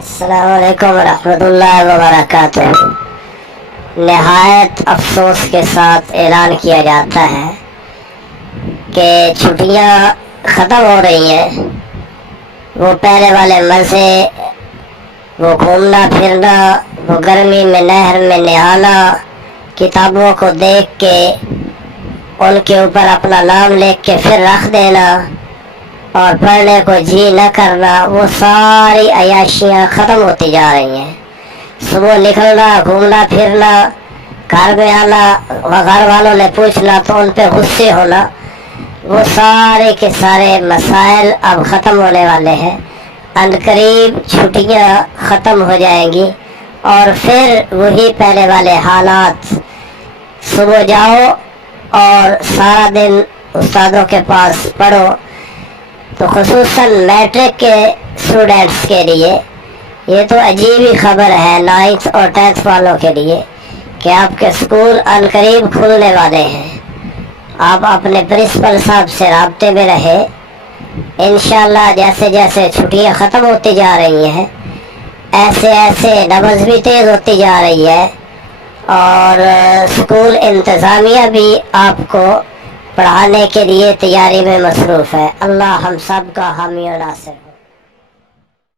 السلام علیکم ورحمۃ اللہ وبرکاتہ۔ نہایت افسوس کے ساتھ اعلان کیا جاتا ہے کہ چھٹیاں ختم ہو رہی ہیں۔ وہ پہلے والے مزے، وہ گھومنا پھرنا، وہ گرمی میں نہر میں نہانا، کتابوں کو دیکھ کے ان کے اوپر اپنا نام لکھ کے پھر رکھ دینا اور پڑھنے کو جی نہ کرنا، وہ ساری عیاشیاں ختم ہوتی جا رہی ہیں۔ صبح نکلنا، گھومنا پھرنا، گھر میں آنا، گھر والوں نے پوچھنا تو ان پہ غصے ہونا، وہ سارے کے سارے مسائل اب ختم ہونے والے ہیں۔ عنقریب چھٹیاں ختم ہو جائیں گی اور پھر وہی پہلے والے حالات، صبح جاؤ اور سارا دن استادوں کے پاس پڑھو۔ تو خصوصاً میٹرک کے اسٹوڈنٹس کے لیے یہ تو عجیب ہی خبر ہے، 9th اور 10th والوں کے لیے، کہ آپ کے اسکول عنقریب کھلنے والے ہیں۔ آپ اپنے پرنسپل صاحب سے رابطے میں رہے۔ انشاءاللہ جیسے جیسے چھٹیاں ختم ہوتی جا رہی ہیں ایسے ایسے نبض بھی تیز ہوتی جا رہی ہے اور اسکول انتظامیہ بھی آپ کو پڑھانے کے لیے تیاری میں مصروف ہے۔ اللہ ہم سب کا حامی و ناصر۔